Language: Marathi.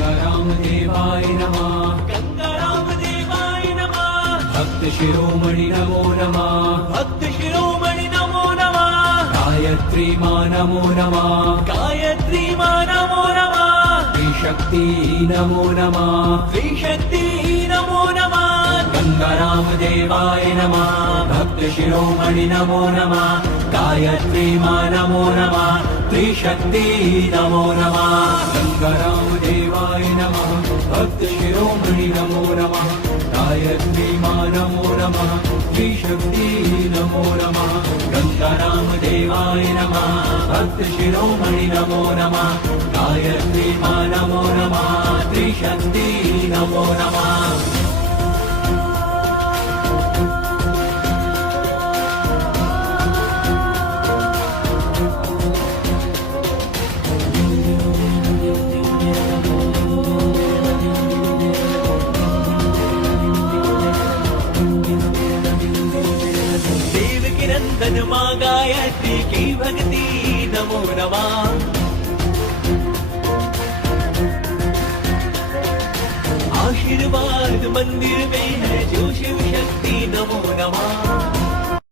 गंगारामदेवाय नमः गंगारामदेवाय नमः भक्त शिरोमणि नमो नमः भक्त शिरोमणि नमो नमः गायत्री मा नमो नमः गायत्री मा नमो नमः त्रिशक्ति नमो नमः त्रिशक्ति नमो नमः गंगारामदेवाय नमः भक्त शिरोमणि नमो नमः गायत्री मा नमो नमः त्रिशक्ति नमो नमः गंगारामदेवाय नमः भक्त शिरोमणि नमो नमः गायत्री मा नमो नमः त्रिशक्ति नमो नमः गंगारामदेवाय नमः भक्त शिरोमणि नमो नमः गायत्री मा नमो नमः त्रिशक्ति नमो नमः देवकी नंदन मा गायत्री की भक्ति नमो नमः आशीर्वाद मंदिर में है जो शिव शक्ति नमो नमः